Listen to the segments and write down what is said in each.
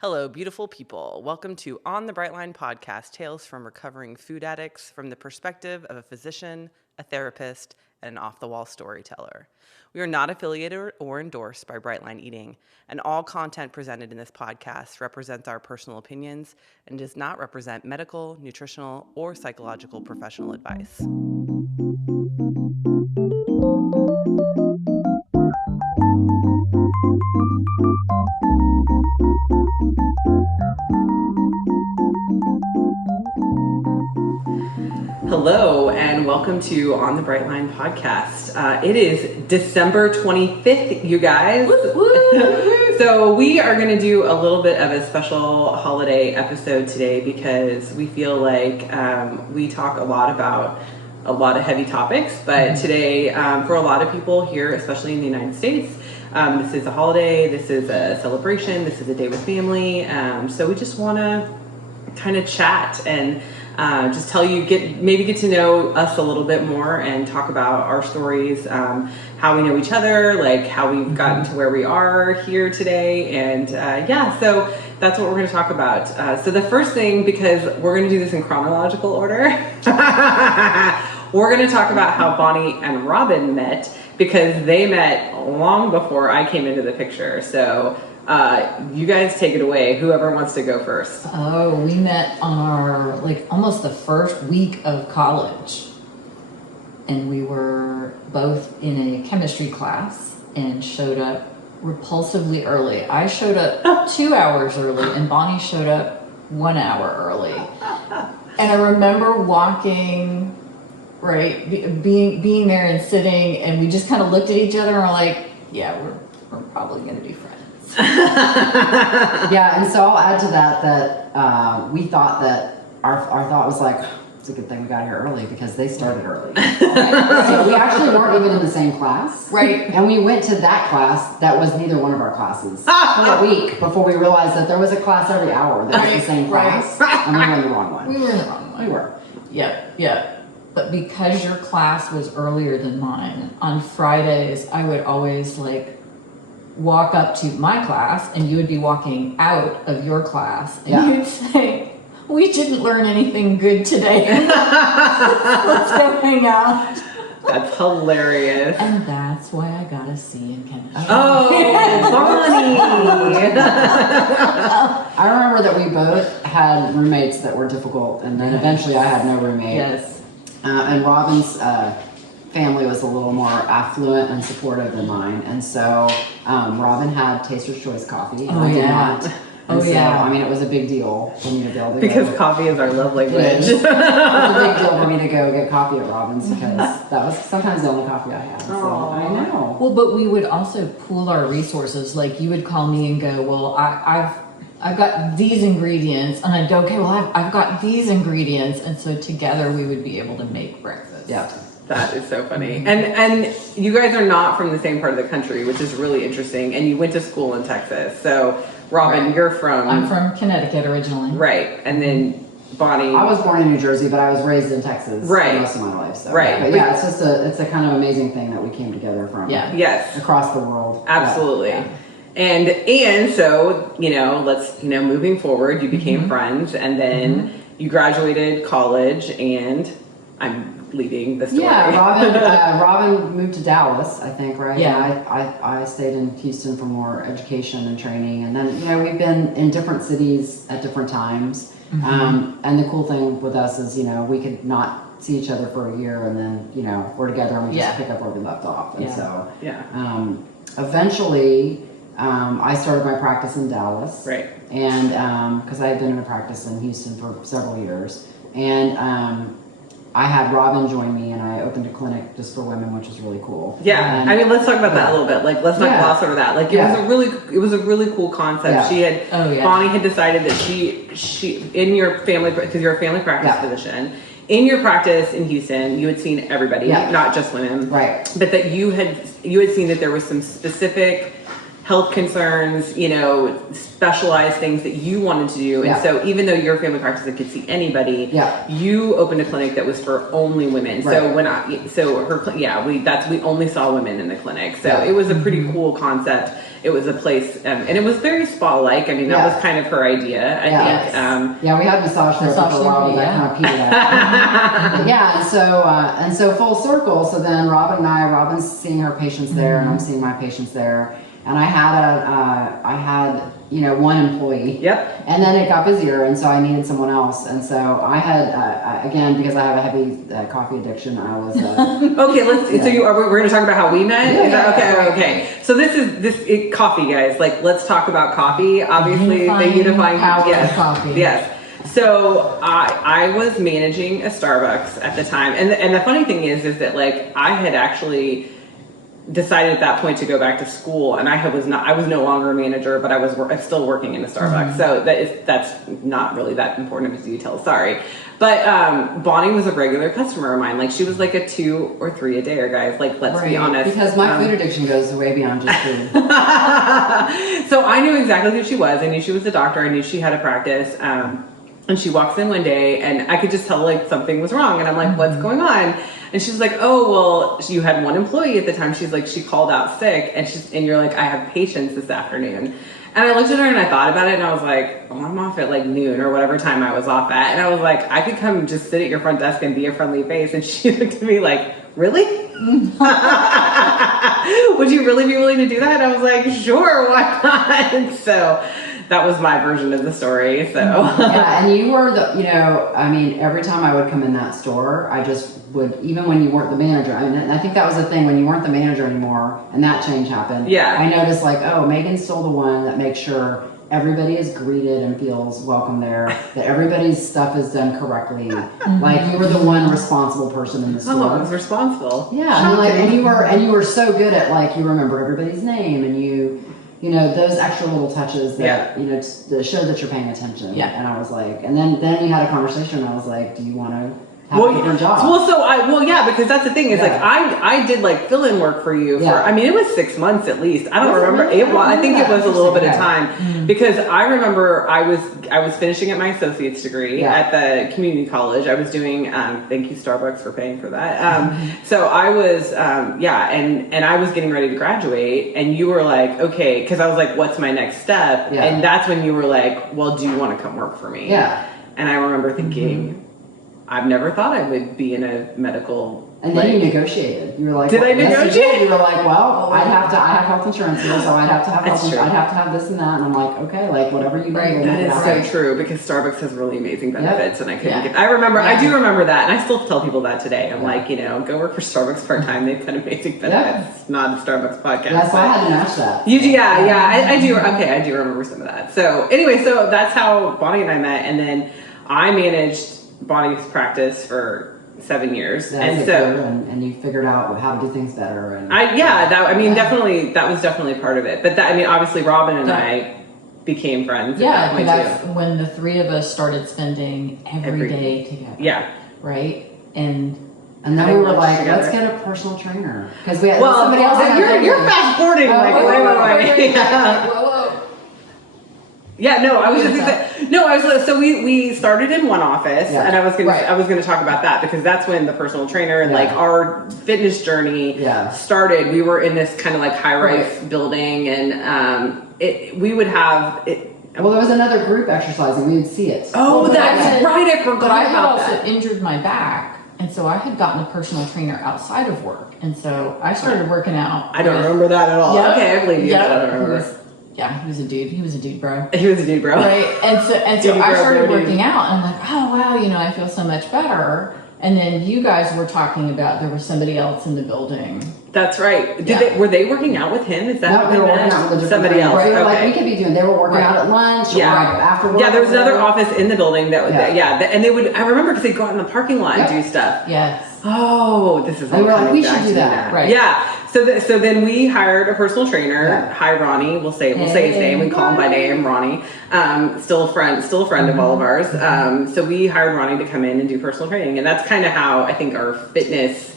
Hello, beautiful people. Welcome to On the Bright Line podcast, Tales from Recovering Food Addicts from the perspective of a physician, a therapist, and an off-the-wall storyteller. We are not affiliated or endorsed by Brightline Eating, and all content presented in this podcast represents our personal opinions and does not represent medical, nutritional, or psychological professional advice. Hello, and welcome to On the Bright Line podcast. It is December 25th, you guys. So we are going to do a little bit of a special holiday episode today because we feel like we talk a lot about a lot of heavy topics, but today for a lot of people here, especially in the United States, this is a holiday, this is a celebration, this is a day with family. So we just want to kind of chat and just tell you, get to know us a little bit more and talk about our stories, how we know each other, like how we've gotten to where we are here today. And so that's what we're going to talk about. So the first thing, because we're going to do this in chronological order, we're going to talk about how Bonny and Robin met, because they met long before I came into the picture. So you guys take it away. Whoever wants to go first. Oh, we met on our, almost the first week of college. And we were both in a chemistry class and showed up repulsively early. I showed up 2 hours early and Bonnie showed up 1 hour early. And I remember walking, being there and sitting, and we just kind of looked at each other and were like, yeah, we're probably going to be friends. Yeah, and so I'll add to that we thought that our thought was like, it's a good thing we got here early because they started early. So we actually weren't even in the same class. Right. And we went to that class that was neither one of our classes for a week before we realized that there was a class every hour that was the same class. And we were in the wrong one. We were in the wrong one. We were. Yeah. But because your class was earlier than mine, on Fridays, I would always walk up to my class and you would be walking out of your class and you'd say, we didn't learn anything good today. Let's go hang out. That's hilarious. And that's why I got a C in chemistry. Oh, Bonny! I remember that we both had roommates that were difficult, and then eventually I had no roommate. Yes. And Robin's family was a little more affluent and supportive than mine, and so Robin had Taster's Choice coffee, and I did not. And I mean, it was a big deal for me to be able to Because coffee is our love language. It was a big deal for me to go get coffee at Robin's because that was sometimes the only coffee I had. So I know. Well, but we would also pool our resources. Like you would call me and go, well, I've got these ingredients, and I'd go, okay, well, I've got these ingredients, and so together we would be able to make breakfast. Yeah. That is so funny. And you guys are not from the same part of the country, which is really interesting. And you went to school in Texas. So, Robin, you're from... I'm from Connecticut originally. Right. And then Bonny... I was born in New Jersey, but I was raised in Texas for most of my life. So. Right. But yeah, it's a kind of amazing thing that we came together from across the world. Absolutely. Yeah. And so, let's, moving forward, you became friends, and then you graduated college, and I'm leading the story. Yeah, Robin moved to Dallas, I think, right? Yeah. And I stayed in Houston for more education and training, and then, we've been in different cities at different times. And the cool thing with us is, we could not see each other for a year, and then, we're together and we just pick up where we left off. And so, eventually, I started my practice in Dallas. Right. And because I had been in a practice in Houston for several years. And I had Robin join me, and I opened a clinic just for women, which is really cool. Yeah. And, let's talk about that a little bit. Let's not gloss over that. It was a really cool concept. Yeah. Bonny had decided that she in your family, because you're a family practice physician, in your practice in Houston, you had seen everybody, not just women. Right. But that you had seen that there was some specific health concerns, specialized things that you wanted to do. And so even though your family practice that could see anybody, you opened a clinic that was for only women. Right. So we only saw women in the clinic. So it was a pretty cool concept. it was a place, and it was very spa-like. I mean, that was kind of her idea, I think. We had massage therapy for a while, but that kind of petered out. Yeah, and so full circle. So then Robin's seeing her patients there, and I'm seeing my patients there. And I had one employee. Yep. And then it got busier, and so I needed someone else. And so I had, again, because I have a heavy coffee addiction, I was. Okay, we're going to talk about how we met. Yeah, is that yeah, okay? So this is coffee, guys. Like, let's talk about coffee. Obviously, the unifying power of coffee. Yes. So I was managing a Starbucks at the time, and the funny thing is that like I had actually decided at that point to go back to school, and I was no longer a manager, but I was still working in a Starbucks. So that's not really that important of a detail. Sorry, but Bonnie was a regular customer of mine. Like, she was like a 2 or 3 a day, guys. Like, let's be honest. Because my food addiction goes way beyond just food. So I knew exactly who she was. I knew she was a doctor. I knew she had a practice. And she walks in one day, and I could just tell like something was wrong. And I'm like, what's going on? And she's like, oh, well, you had one employee at the time. She's like, she called out sick, and you're like, I have patients this afternoon. And I looked at her and I thought about it, and I was like, oh, I'm off at like noon or whatever time I was off at. And I was like, I could come just sit at your front desk and be a friendly face. And she looked at me like, really? Would you really be willing to do that? And I was like, sure, why not? And so that was my version of the story. So yeah, and you were every time I would come in that store, I just would, even when you weren't the manager, and I think that was the thing, when you weren't the manager anymore and that change happened. Yeah. I noticed like, oh, Meagan's still the one that makes sure everybody is greeted and feels welcome there, that everybody's stuff is done correctly. Like, you were the one responsible person in the store. Oh, I was responsible. Yeah, and you were so good at, like, you remember everybody's name, and you those extra little touches that, to show that you're paying attention. Yeah. And I was like, and then you had a conversation, and I was like, do you want to have a different job? Because that's the thing is like I did like fill-in work for you for I mean, it was 6 months at least. I don't remember. I think it was a little bit of time because I remember I was finishing up my associate's degree at the community college. I was doing thank you Starbucks for paying for that. So I was and I was getting ready to graduate, and you were like, okay, because I was like, what's my next step? Yeah. And that's when you were like, well, do you want to come work for me? Yeah. And I remember thinking, I've never thought I would be in a medical. And then you negotiated. You were like, did I negotiate? You were like, well, I have health insurance here, so I'd have to have I'd have to have this and that. And I'm like, okay, like whatever you need. That is so true, because Starbucks has really amazing benefits, and I couldn't get. I do remember that, and I still tell people that today. I'm like, go work for Starbucks part time. They've got amazing benefits. It's not a Starbucks podcast. Yeah, so I had to match that. You do, I do. Okay, I do remember some of that. So anyway, so that's how Bonnie and I met, and then I managed Bonnie's practice for 7 years, and you figured out how to do things better. And definitely that was definitely part of it. But obviously Robin and I became friends. Yeah, because that's when the three of us started spending every day together. Yeah, right. And then we were like, let's get a personal trainer, because we had somebody else. You're fast forwarding. Wait. Whoa. Yeah, no, I was just so we started in one office, and I was gonna talk about that, because that's when the personal trainer and like our fitness journey started. We were in this kind of like high-rise building, and we would have it. Well, there was another group exercising. We would see it. Oh, that's right. I forgot but I had about also that. injured my back, and so I had gotten a personal trainer outside of work, and so I started working out. I don't remember that at all. Yep. Okay, I believe you. I don't remember. He was a dude. He was a dude, bro. He was a dude, bro. Right. And so I started working out, and I'm like, oh wow, I feel so much better. And then you guys were talking about there was somebody else in the building. That's right. Were they working out with him? Is that no, they were working out with somebody else? Right. Like we could be doing. They were working out at lunch. Or after work. Yeah, there was another office in the building and they would. I remember because they go out in the parking lot and do stuff. Yes. Oh, this is. They were like, we should do that. Right. Yeah. So then we hired a personal trainer. Hi, Ronnie. We'll say his name. We call him by name, Ronnie. Still a friend of all of ours. So we hired Ronnie to come in and do personal training, and that's kind of how I think our fitness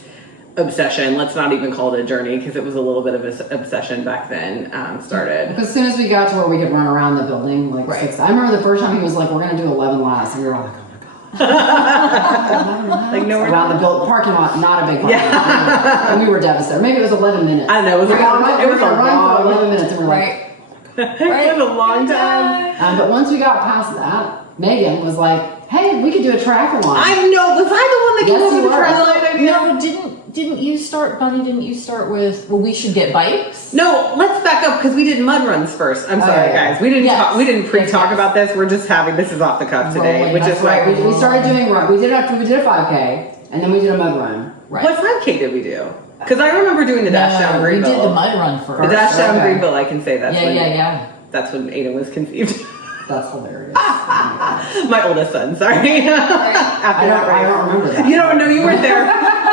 obsession, let's not even call it a journey, because it was a little bit of an obsession back then, started. Because as soon as we got to where we could run around the building, like 6, I remember the first time he was like, we're going to do 11 laps, and we were all like, oh my God. Like no, we're around not. the parking lot, not a big parking lot. And we were devastated. Maybe it was 11 minutes. I know, it was a long time. It was a long, 11 minutes, and we're like, Right. It was a long time. but once we got past that, Meagan was like, hey, we could do a triathlon. I know. Was I the one that came Yes, up with you the were. triathlon idea? No, didn't you start, Bonnie? Didn't you start with? Well, we should get bikes. No, let's back up because we did mud runs first. I'm sorry, yeah. guys. We didn't Yes. talk. We didn't pre-talk Yes. about this. We're just having this is off the cuff today, Rolling. which That's is right. like We started doing we did a 5K, and then we did a mud run. Right. what 5K did we do? Because I remember doing the dash down we Greenville. did the mud run first. The dash down Okay. Greenville. I can say that's when, Yeah. That's when Aiden was conceived. That's hilarious. My oldest son. Sorry. After I that race. don't remember that. You don't know. You weren't there.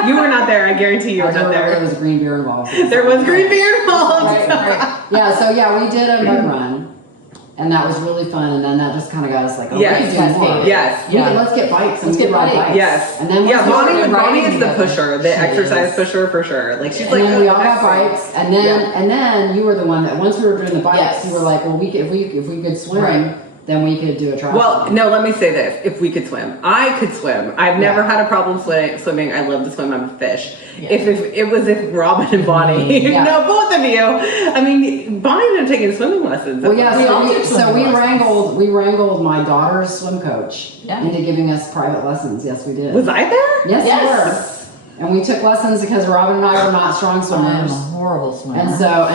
You were not there. I guarantee you I were don't not remember there there. was green beer involved. There was green beer involved. Right. Yeah, so yeah, we did a mud run, and that was really fun. And then that just kind of got us like, oh, Yes. we can do more. Yes. Let's get bikes. And Let's we get ride bikes. Yes. And then yeah, once we started Bonnie riding is the together. pusher, the She exercise is. pusher for sure. Like she's And like, then we all got excellent. bikes, and then you were the one that once we were doing the bikes, Yes. you were like, well, if we could swim, Right. then we could do a triathlon. Well, no, let me say this. If we could swim, I could swim. I've never Yeah. had a problem swimming. I love to swim. I'm a fish. Yeah. If it was Robin and Bonnie, Yeah. no, both of you. I mean, Bonnie ended up taking swimming lessons. Well, yeah, We all took so swimming we lessons. wrangled my daughter's swim coach Yeah. into giving us private lessons. Yes, we did. Was I there? Yes, Yes. you were. And we took lessons because Robin and I were not strong I'm a swimmers. horrible swimmer. And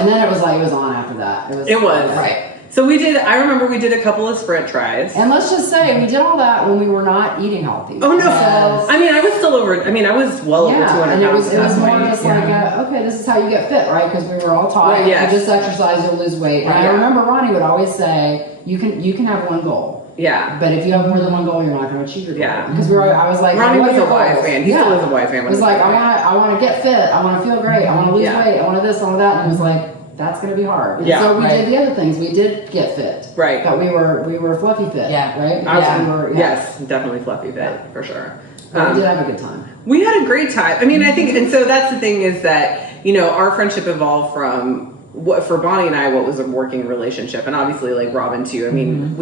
then it was on after that. It was. Right. So I remember we did a couple of sprint tries. And let's just say we did all that when we were not eating healthy. Oh no! Yes. I mean, I was still over. I mean, I was well over 200 and it pounds. was at that more point. just like, okay, this is how you get fit, right? Because we were all taught, Right, yes. you just exercise, you'll lose weight. And Right. I remember Ronnie would always say, you can have one goal. Yeah. But if you have more than one goal, you're not going to achieve your goal. Yeah. Because I was like, Ronnie what was are a your wise goals? man. He still is a wise man. It was like, I want to get fit. I want to feel great. I want to lose Yeah. weight. I want to this, I want that. And it was like, that's going to be hard. And Yeah. so we Right. did the other things. We did get fit. Right. But we were fluffy fit. Yeah. Right? I was, Because we were, Yes, definitely fluffy bit for sure. But we did have a good time. We had a great time. I mean, I think, and so that's the thing is that, our friendship evolved from what for Bonnie and I, what was a working relationship, and obviously like Robin too. I mean,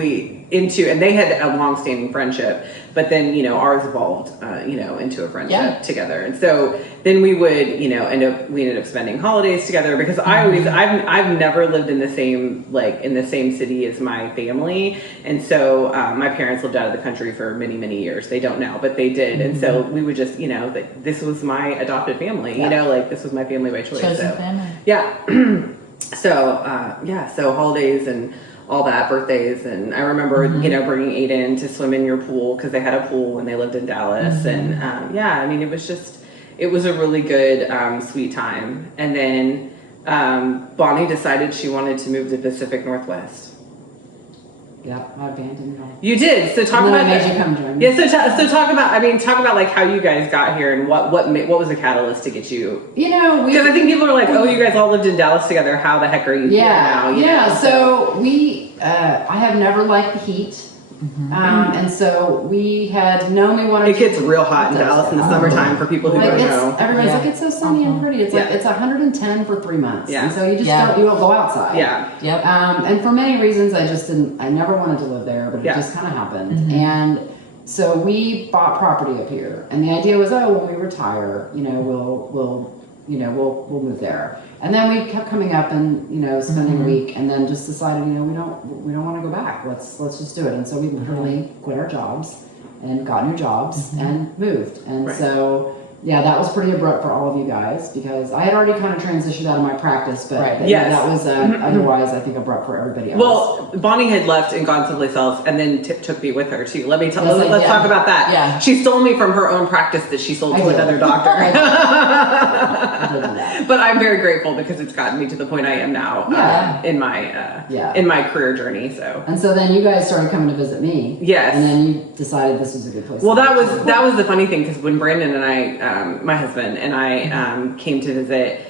and they had a long-standing friendship, but then ours evolved, into a friendship together. And so then we would, we ended up spending holidays together because I've never lived in the same city as my family, and so my parents lived out of the country for many, many years. They don't now, but they did, and so we would just, this was my adopted family. This was my family by choice. Chosen So family. yeah. So holidays and all that, birthdays, and I remember bringing Aiden to swim in your pool because they had a pool when they lived in Dallas, and I mean it was a really good sweet time. And then Bonnie decided she wanted to move to the Pacific Northwest. Yeah, I abandoned it all. You did. So talk And then about I made that. you come join me. Yeah. So talk about like how you guys got here and what was the catalyst to get you. Because I think people are like, oh, you guys all lived in Dallas together. How the heck are you here now? So I have never liked the heat. And so we had known we wanted It gets real hot in It does. Dallas in the summertime for people who don't know. everybody's Yeah. like, it's so sunny and pretty. It's like, Yeah. it's 110 for 3 months. Yeah. And so you just Yeah. you won't go outside. Yeah. Yep. And for many reasons, I never wanted to live there, but it Yeah. just kind of happened. And so we bought property up here. And the idea was, when we retire, we'll move there. And then we kept coming up and spending a week, and then just decided we don't want to go back. Let's just do it. And so we literally quit our jobs and got new jobs and moved. And Right. so that was pretty abrupt for all of you guys because I had already kind of transitioned out of my practice, but Right. Yes. that was otherwise I think abrupt for everybody else. Well, Bonnie had left and gone someplace else, and then took me with her too. Let's I talk did. about that. Yeah. She stole me from her own practice that she sold I to did. another doctor. I did do that. But I'm very grateful because it's gotten me to the point I am now Yeah. in my in my career journey. So And so then you guys started coming to visit me. Yes. And then you decided this was a good place. well, to that live. was the funny thing because when Brandon and I, my husband and I came to visit,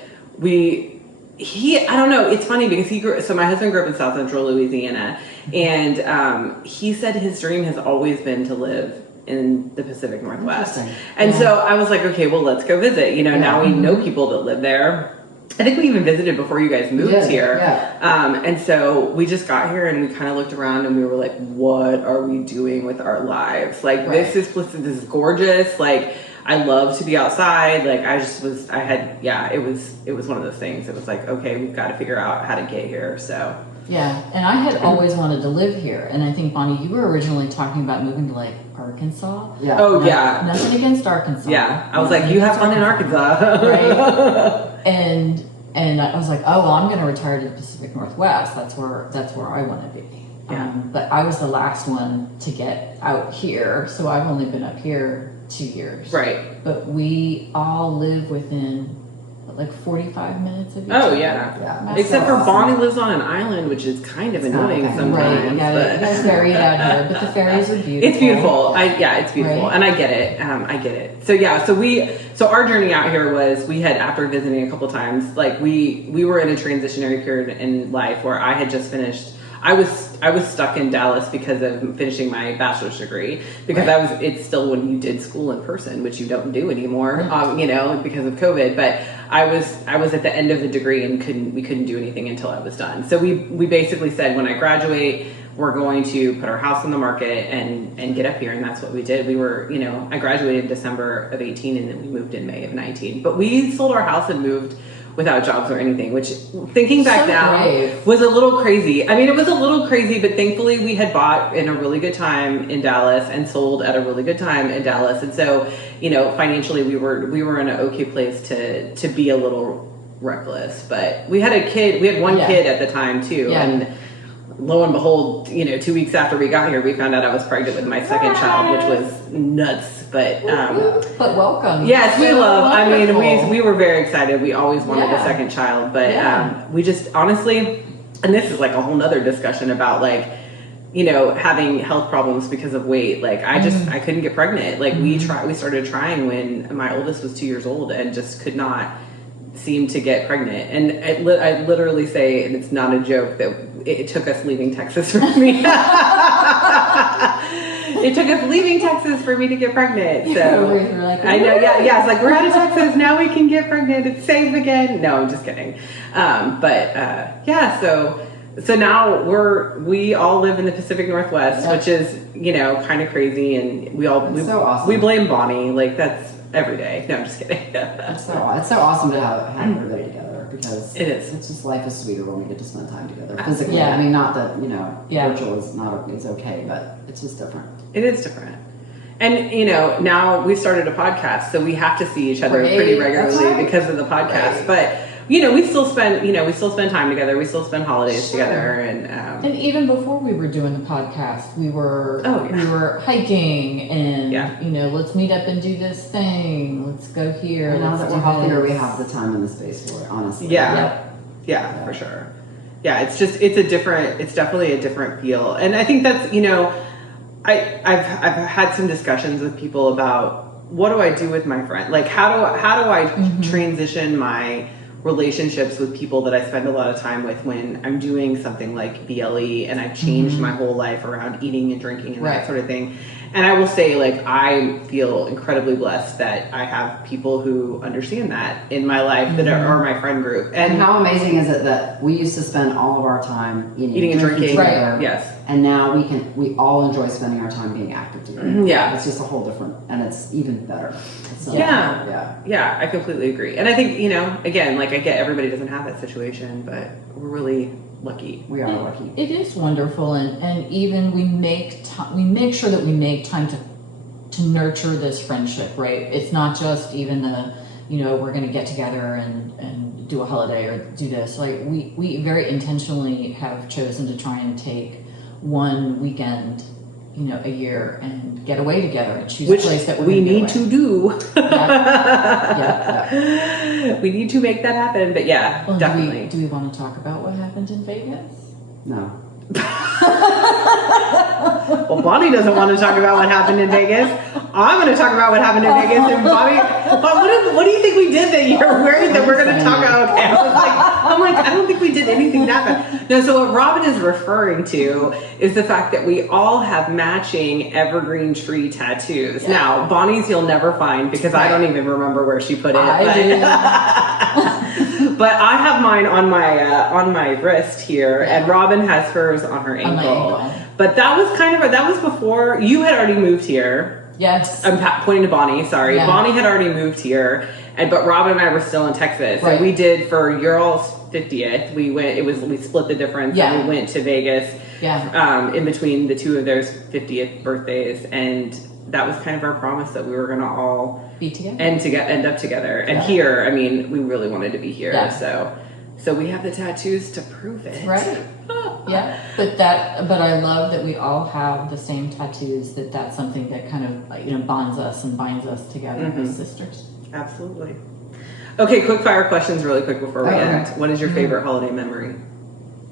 I don't know. It's funny because my husband grew up in South Central Louisiana, and he said his dream has always been to live in the Pacific Northwest. Interesting. And so I was like, okay, well, let's go visit. Now we know people that live there. I think we even visited before you guys moved here. Yeah. And so we just got here and we kind of looked around and we were like, what are we doing with our lives? Like, this is gorgeous. Like, I love to be outside. Like, it was one of those things. It was like, okay, we've got to figure out how to get here. So. Yeah, and I had always wanted to live here, and I think, Bonnie, you were originally talking about moving to like Arkansas. Yeah. Oh, yeah. Nothing against Arkansas. Yeah, I was like, you have fun in Arkansas, right? And I was like, oh well, I'm going to retire to the Pacific Northwest. That's where I want to be. Yeah. But I was the last one to get out here, so I've only been up here 2 years. Right. But we all live within like 45 minutes of each Oh other. Yeah. Except so for awesome. Bonnie lives on an island, which is kind of annoying okay. sometimes. Right, you gotta ferry it out here, but the ferries are beautiful. It's beautiful. It's beautiful, Right. and I get it. I get it. So yeah, so our journey out here was, we had, after visiting a couple times, like we were in a transitionary period in life where I had just finished. I was stuck in Dallas because of finishing my bachelor's degree, because it's still when you did school in person, which you don't do anymore, because of COVID. But I was at the end of the degree and we couldn't do anything until I was done. So we basically said, when I graduate, we're going to put our house on the market and get up here. And that's what we did. We were, I graduated in December of 18 and then we moved in May of 19. But we sold our house and moved without jobs or anything, which, thinking back now, was a little crazy. I mean, it was a little crazy, but thankfully we had bought in a really good time in Dallas and sold at a really good time in Dallas. And so, financially we were in an okay place to be a little reckless. But we had one kid at the time too. Yeah. And lo and behold, 2 weeks after we got here, we found out I was pregnant with my second child, which was nuts. But welcome. yes, we love. I mean, Wonderful. we were very excited. We always wanted a second child, but we just honestly, and this is like a whole nother discussion about like, having health problems because of weight. Like I couldn't get pregnant. Like we started trying when my oldest was 2 years old and just could not seem to get pregnant. And I literally say, and it's not a joke, that it took us leaving Texas for me. It took us leaving Texas for me to get pregnant. So Like, I know, yeah. It's like, we're out of Texas now. We can get pregnant. It's safe again. No, I'm just kidding. So now we all live in the Pacific Northwest, which is kind of crazy, and It's so awesome. we blame Bonnie. Like, that's every day. No, I'm just kidding. It's so awesome to have everybody together, because It is. It's just, life is sweeter when we get to spend time together physically. Yeah. I mean, not that virtual is not, it's okay, but it's just different. It is different. And now we started a podcast, so we have to see each other pretty regularly because of the podcast. But we still spend time together. We still spend holidays together, and even before we were doing the podcast, we were hiking and let's meet up and do this thing. Let's go here. And now that let's we're do healthier, this. we have the time and the space for it, honestly. Yeah, for sure. Yeah, it's definitely a different feel, and I think that's I've had some discussions with people about, what do I do with my friend? Like, how do I transition my relationships with people that I spend a lot of time with when I'm doing something like BLE and I've changed my whole life around eating and drinking and that sort of thing. And I will say, like, I feel incredibly blessed that I have people who understand that in my life that are my friend group. And how amazing is it that we used to spend all of our time eating and drinking together, yes, and now we all enjoy spending our time being active together. Yeah, it's just a whole different, and it's even better. So, yeah, I completely agree. And I think again, like, I get everybody doesn't have that situation, but we're really lucky. We are lucky. It is wonderful, and even we make sure that we make time to nurture this friendship, right? It's not just even we're going to get together and do a holiday or do this. Like, we very intentionally have chosen to try and take one weekend a year and get away together and choose a place that we need to do. Yeah. We need to make that happen. But Well, definitely. Do we want to talk about what happened in Vegas? No. Well, Bonnie doesn't want to talk about what happened in Vegas. I'm going to talk about what happened in Vegas. And Bonnie, what do you think we did that you're worried that we're going to talk about? Okay, I'm like, I don't think we did anything that bad. No, so what Robin is referring to is the fact that we all have matching evergreen tree tattoos. Yeah. Now, Bonnie's you'll never find, because I don't even remember where she put it. But I have mine on my wrist here, and Robin has hers on her ankle. But that was before you had already moved here. Yes. I'm pointing to Bonny. Sorry, Yeah. Bonny had already moved here, but Robin and I were still in Texas. Right. So we did for your all's 50th. We split the difference. Yeah. And we went to Vegas. Yeah. In between the two of their 50th birthdays, and that was kind of our promise that we were gonna all Be together. end up together. And here, I mean, we really wanted to be here. Yeah. So we have the tattoos to prove it. Right. Yeah. But I love that we all have the same tattoos, that's something that kind of, bonds us and binds us together as sisters. Absolutely. Okay, quick fire questions really quick before we end. Okay. What is your favorite holiday memory?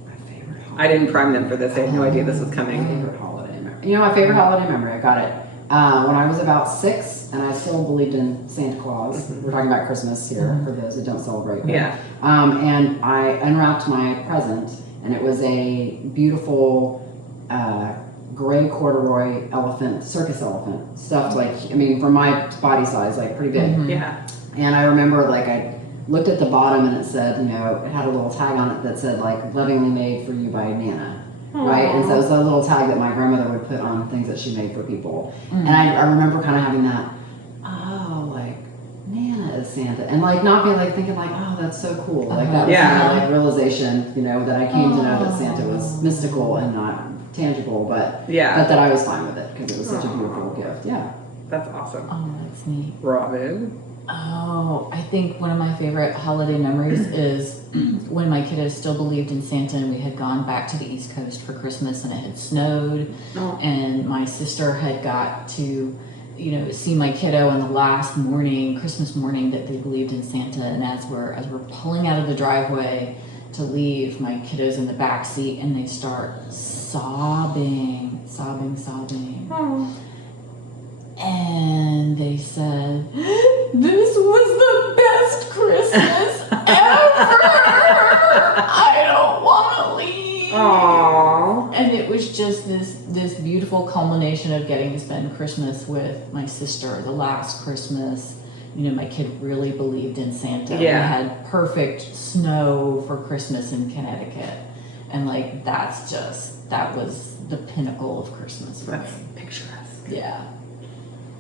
My favorite holiday. I didn't prime them for this. I had no idea this was coming. Favorite holiday memory. My favorite holiday memory, I got it. When I was about 6 and I still believed in Santa Claus. We're talking about Christmas here for those that don't celebrate. Yeah. And I unwrapped my present, and it was a beautiful gray corduroy elephant, circus elephant, stuffed for my body size, pretty big. Yeah. And I remember I looked at the bottom and it said, it had a little tag on it that said lovingly made for you by Nana. Right, and so it was a little tag that my grandmother would put on things that she made for people. And I remember kind of having that, Nana is Santa, and not being thinking oh, that's so cool. That was my realization, that I came to know that Santa was mystical and not tangible, but that I was fine with it because it was such a beautiful gift. Yeah, that's awesome. Oh, that's neat. Robin. Oh, I think one of my favorite holiday memories is when my kiddos still believed in Santa, and we had gone back to the East Coast for Christmas, and it had snowed, and my sister had got to, see my kiddo on the last morning, Christmas morning, that they believed in Santa. And as we're pulling out of the driveway to leave, my kiddo's in the back seat, and they start sobbing. And they said, "This was the best Christmas ever. I don't want to leave." Aww. And it was just this beautiful culmination of getting to spend Christmas with my sister. The last Christmas, my kid really believed in Santa. Yeah. We had perfect snow for Christmas in Connecticut, and that was the pinnacle of Christmas for That's me. picturesque. Yeah.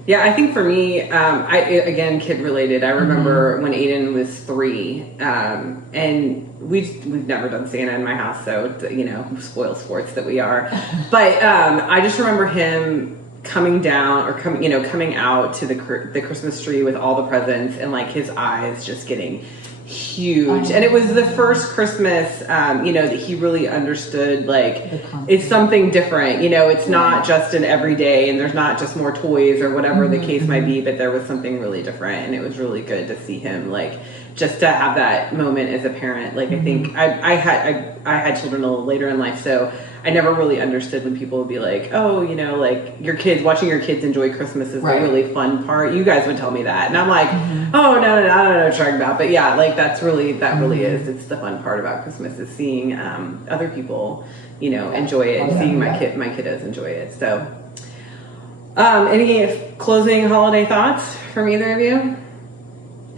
Yeah, I think for me, again, kid related. I remember when Aiden was 3, and we've never done Santa in my house, so spoiled sports that we are. But I just remember him coming down or coming out to the Christmas tree with all the presents, and his eyes just getting huge. And it was the first Christmas that he really understood it's something different. It's not just an everyday, and there's not just more toys or whatever the case might be, but there was something really different, and it was really good to see him just to have that moment as a parent. I think I had children a little later in life, so I never really understood when people would be watching your kids enjoy Christmas is the really fun part. You guys would tell me that, and I'm like, oh no, I don't know what you're talking about. But yeah, that really is. It's the fun part about Christmas is seeing other people, enjoy it, seeing my kiddos enjoy it. So, any closing holiday thoughts from either of you?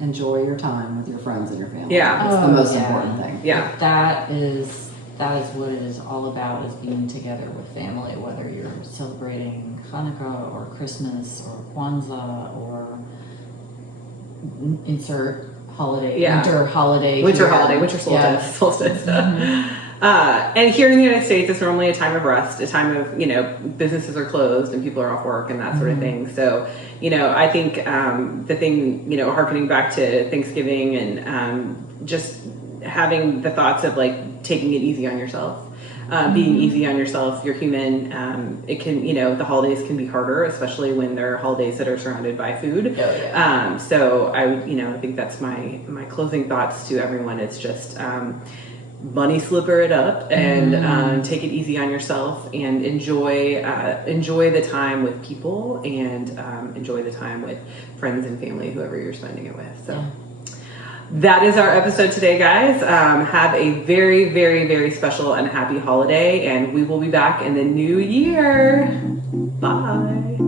enjoy your time with your friends and your family. Yeah. It's the most important thing. Yeah. That is what it is all about, is being together with family, whether you're celebrating Hanukkah or Christmas or Kwanzaa or insert holiday, winter holiday. Winter solstice. Yeah. Solstice. And here in the United States, it's normally a time of rest, a time of, businesses are closed and people are off work and that sort of thing. So, I think the thing, harkening back to Thanksgiving and just having the thoughts of taking it easy on yourself, being easy on yourself. You're human. It can, the holidays can be harder, especially when they're holidays that are surrounded by food. Oh, yeah. So I think that's my closing thoughts to everyone. It's just, bunny slipper it up and take it easy on yourself and enjoy the time with people and enjoy the time with friends and family, whoever you're spending it with. So that is our episode today, guys. Have a very, very, very special and happy holiday, and we will be back in the new year. Bye.